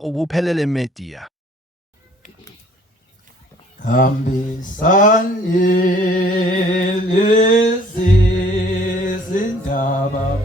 ubuphelele media. Hambisani lezi zindaba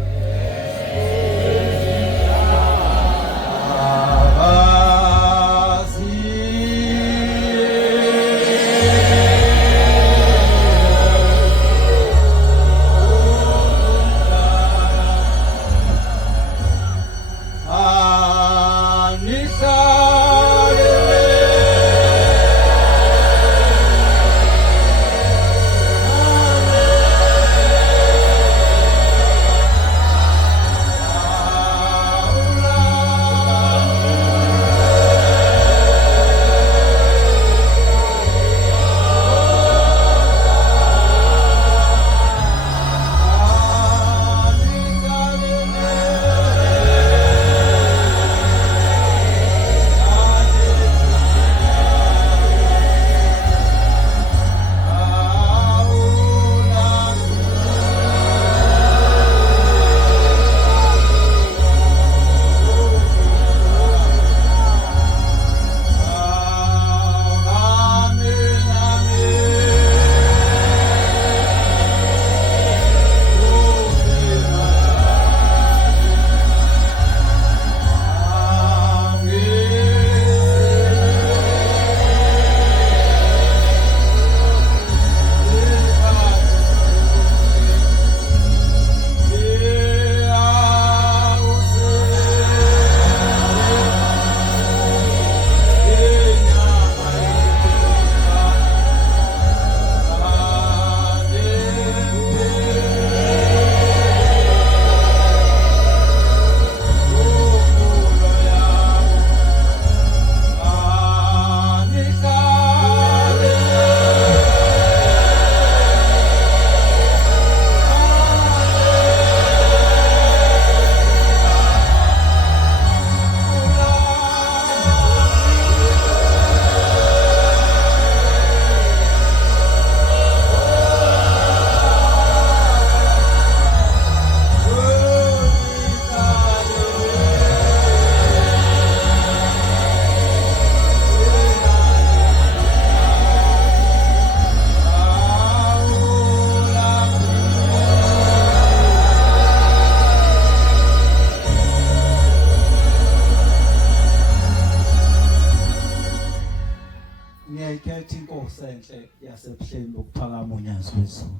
ngiyayikhetha inkosi enhle yasebuhleni bokuphakama unyazo wezulu.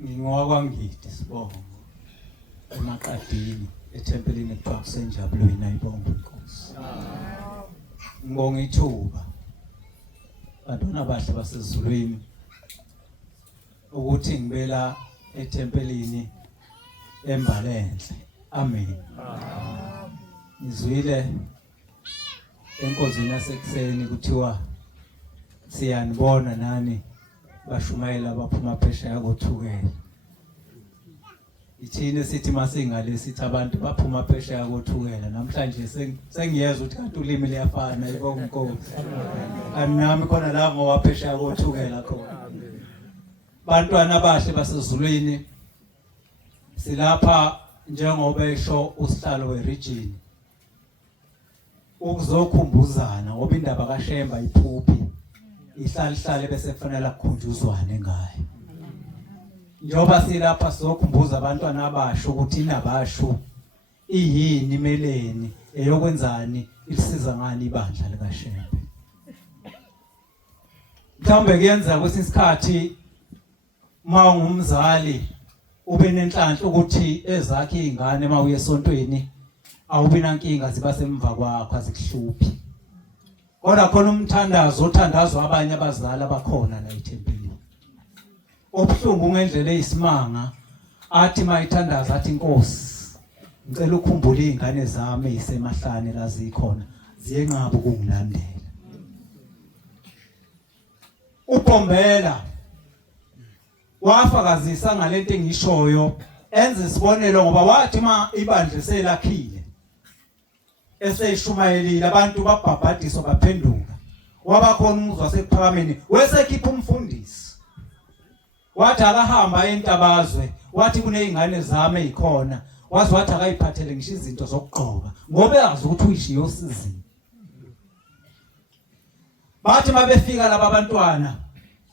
NgingowakwaNgidi Sibongo eMaqadini ethempelini ekuthiwa kusenjabulweni ayibonga inkosi. Ngibonga ithuba bantwana bahle basezulwini ukuthi ngibela ethempelini eMbalenhle. Amen. Ngizwile enkonzweni yasekuseni kuthiwa siyanibona nani bashumayela baphuma phesheya kothukela. Ithini sithi masingale sithi abantu baphuma phesheya kothukela. Namhlanje sengiyezwa ukuthi kanti ulimi liyafana ibonga inkosi. Kanti nami khona la ngowaphesheya kothukela khona. Bantwana bahle basezulwini silapha njengoba esho usihlalo weregion ukuzokhumbuzana ngoba indaba kaShemba iphuphi ihlalihlale bese kufanele kukhunjuzwane ngayo. Njoba silapha sizokhumbuza abantwana abasho ukuthi inabasho iyini imeleni eyokwenzani ilisiza ngani ibandla likaShemba. Mhlawumbe kuyenza kwesinye isikhathi uma ungumzali ube nenhlanhla ukuthi ezakhe izingane uma uye esontweni awubi nankinga ziba semva kwakho azikuhluphi. Kodwa khona umthandazo othandazwa abanye abazali abakhona la ethempelini. Obuhlungu ngendlela eyisimanga athi mayithandaza athi inkosi ngicela ukukhumbula izingane zami ezisemahlane la zikhona ziyenqaba ukungilandela. Ubombela wafakazisa ngalento engishoyo enze isibonelo ngoba wathi ma ibandla selakhile eseyishumayelile abantu babhabhadiswa baphenduka. Wabakhona umuzwa wasekuphakameni wesekhipha umfundisi. Wathi akahamba entabazwe wathi kunezingane zami ezikhona wazi wathi akayiphathele ngisho izinto zokugqoka ngoba yazi ukuthi uyishiyo osizini. Bathi mabefika laba abantwana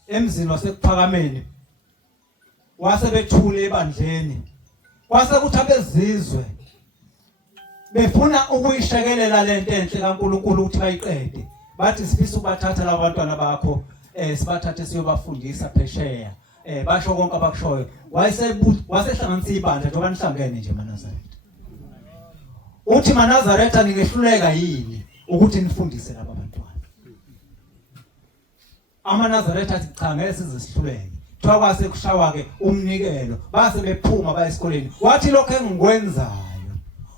emzini wasekuphakameni wase bethule ebandleni kwase kuthi abezizwe befuna ukuyishekelela lento enhle kaNkulunkulu ukuthi bayiqede. Bathi sifisa ukubathatha laba abantwana bakho sibathathe siyobafundisa phesheya. Basho konke abakushoyo. Wasehlanganisa ibandla njengoba nihlangene nje eNazaretha. Uthi eNazaretha ningehluleka yini ukuthi nifundise laba abantwana? AmaNazaretha athi cha ngeke size sihluleke. Kuthiwa kwase kushawa ke umnikelo base bephuma baya esikoleni. Wathi lokho engikwenzayo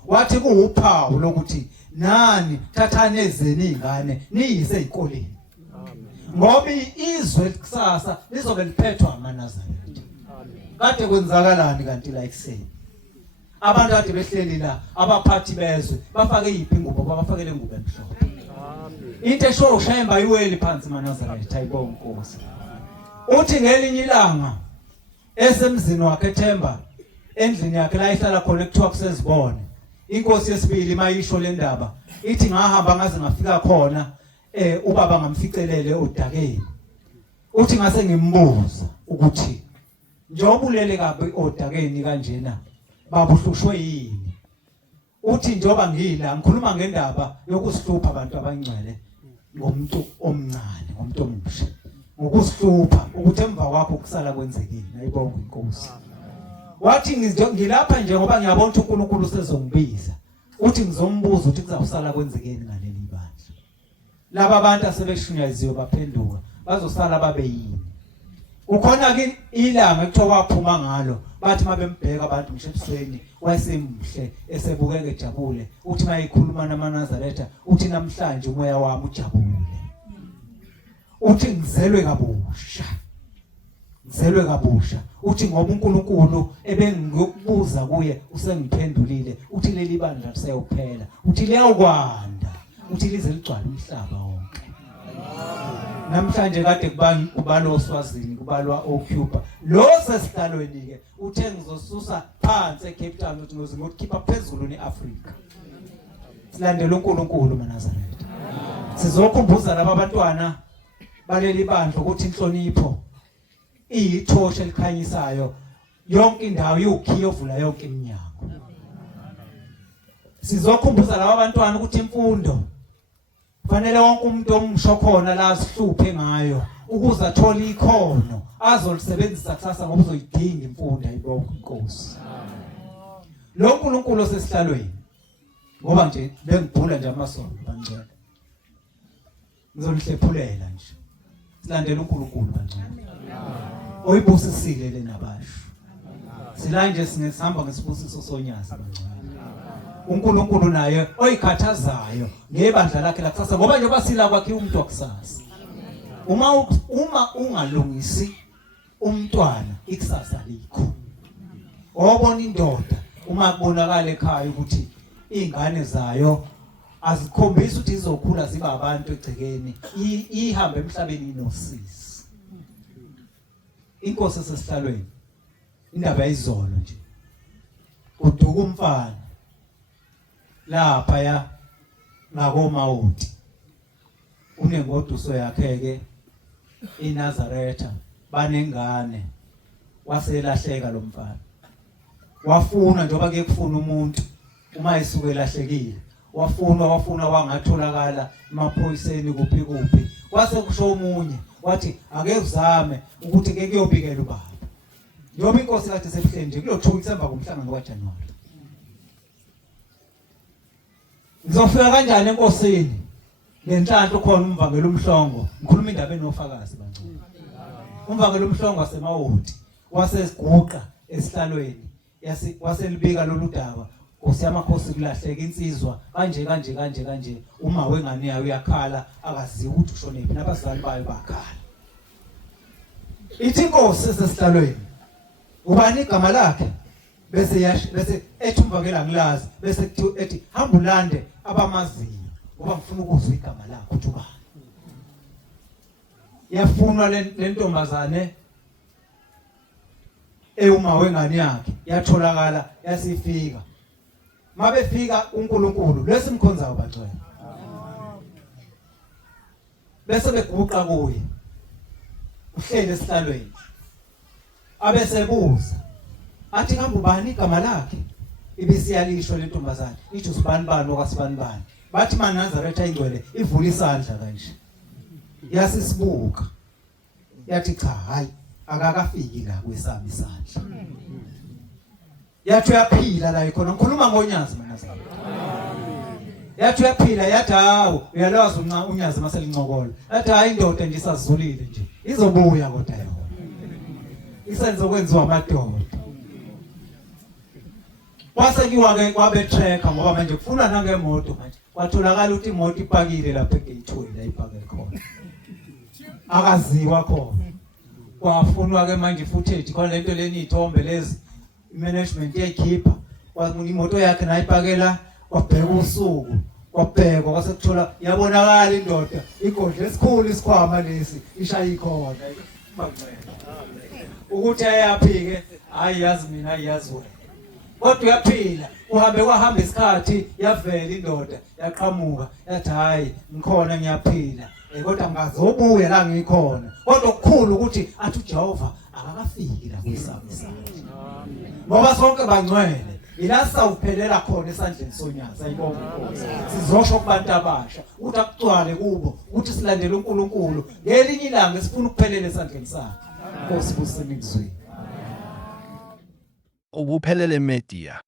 wathi kuwuphawu lokuthi nani thathane ezeni izingane niyise ezikoleni. Ngoba izwe kusasa lizobe liphethwa amaNazaretha. Kade kwenzakalani kanti la ekseni? Abantu kade behleli la abaphathi bezwe bafake iphi ingubo babafakele ingubo emhlophe. Into eshosha emba iweli phansi eNazaretha ayibonga Nkosi. Uthi ngelinye ilanga esemzini wakhe eThemba endlini yakhe la ihlala khona ekuthiwa kusezibone. Inkosi yesibili mayisho le ndaba ithi ngahamba ngaze ngafika khona ubaba ngamficelele odakeni. Uthi ngase ngimbuza ukuthi njengoba ulele kabi odakeni kanjena babuhlushwe yini? Uthi njengoba ngila ngikhuluma ngendaba yokusihlupha abantu abangcwele ngomuntu omncane ngomuntu omusha ngokusihlupha ukuthi emva kwakho kusala kwenzekile. Ayibonga Inkosi. Wathi ngilapha nje ngoba ngiyabona ukuthi uNkulunkulu sezongibiza. Uthi ngizombuza ukuthi kuzawusala kwenzekeni ngaleli bandla. Laba abantu asebeshunyaziwe baphenduka bazosala babe yini? Ukhona ke ilanga ekuthiwa kwaphuma ngalo bathi mabembheka abantu ngisho ebusweni wayesemuhle esebukeka ejabule. Uthi mayikhuluma namaNazaretha uthi namhlanje umoya wami ujabule. Uthi ngizelwe kabusha. Ngizelwe kabusha. Uthi ngoba uNkulunkulu ebengiyokubuza kuye usengiphendulile. Uthi leli bandla lisayophela. Uthi liyakwanda. Uthi lize ligcwala umhlaba wonke. Namhlanje kade kubalwa oSwazini kubalwa oCuba. Lo sesihlalweni ke uthe ngizosusa phansi eCape Town uthi ngizokhipha phezulu neAfrika. Silandela uNkulunkulu eNazaretha. Sizokhumbuza laba abantwana baleli bandla ukuthi inhlonipho iyithosha elikhanyisayo yonke indawo yokhiyo ovula yonke iminyango. Sizokhumbuza laba abantwana ukuthi imfundo fanele wonke umuntu omusha khona la sihluphe ngayo ukuze athole ikhono azolisebenzisa kusasa ngoba uzoyidinga imfundo. Ayibonga Inkosi. Lo uNkulunkulu osesihlalweni ngoba nje bengibhula nje amasondo bangcwele. Ngizolihlephulela nje. Silandela uNkulunkulu bangcwele. Oyibusisile lena basho. Sila nje singehamba ngesibusiso sonyazi bangcwele. uNkulunkulu naye oyikhathazayo ngebandla lakhe lakusasa ngoba nje basila kwakhe umuntu wakusasa. Uma ungalungisi umntwana ikusasa likho. Obona indoda uma kubonakala ekhaya ukuthi izingane zayo azikhombisa ukuthi izokhula ziba abantu egcekeni ihambe emhlabeni inosisi. Inkosi sesihlalweni indaba yizolo nje uduka umfana lapha ya ngakoMawuti unengoduso yakhe ke eNazaretha banengane waselahleka lo mfana wafuna njengoba ke kufuna umuntu uma isuke lahlekile wafuna wangatholakala emaphoyiseni kuphi kwase kusho umunye wathi ake uzame ukuthi ke kuyobikela ubaba njengoba inkosi kade sebuhleni nje kulothukisa emva komhlangano kaJanuwari. Ngizofika kanjani enkosini ngenhlanhla khona umvangelo umhlongo ngikhuluma indaba enofakazi bangcwele. Umvangelo umhlongo waseMawuti wasesiguqa esihlalweni waselibika lolu daba Nkosi yamakhosi kulahleka insizwa kanje uma wengane yayo uyakhala akaziwa ukuthi ushonephi nabazali bayo bakhala. Ithi inkosi sesihlalweni ubani igama lakhe bese ethi umvangela ngilazi bese ethi hamba ulande abamaziyo ngoba ngifuna ukuzwa igama lakhe uthi ubani. Yafunwa le ntombazane uma wengane yakhe yatholakala yasifika mabefika uNkulunkulu lesimkhonzayo bangcwele bese beguqa kuye uhlele esihlalweni abese buza athi kambe ubani igama lakhe ibisiyalisho lentombazane ithi usibani okwasibani bathi maNazaretha ingcwele ivula isandla kanje yasisibuka yathi cha hayi akakafiki la kwesami isandla yathi uyaphila la ikhona ngikhuluma ngoNyazi mina sami yathi uyaphila yathi hawo uyalazi uNyazi maselincokola yathi hayi indoda nje isazulile nje izobuya kodwa yona isenzo kwenziwa amadoda kwasekiwa-ke kwabe-tracker ngoba manje kufunwa nangemoto manje kwatholakala ukuthi imoto ipakile lapha egeyithweni la ipakele khona akaziwa khona kwafunwa-ke manje footage khona lento leni iy'thombe lezi i-management yayikhipha imoto yakhe nayipakela kwabheka usuku kwabhekwa kwasekuthola yabonakala indoda igodla esikhulu isikhwama lesi ishaye ikhona ukuthi ayaphi-ke hayi yazi mina ayazi wena kodwa uyaphila kwahamba isikhathi yavela indoda yaqhamuka yathi hayi ngikhona ngiyaphila kodwa ngazobuya la ngikhona kodwa okukhulu ukuthi athi uJehova akakafiki la kwesami isandla ngoba sonke bangcwele ila sawuphelela khona esandleni soNyazi ayibonga inkosi sizosho kubantu abasha ukuthi akucwale kubo ukuthi silandele uNkulunkulu ngelinye ilanga sifuna ukuphelela esandleni sakhe inkosi buseni kuzwini Ubuphelele Media.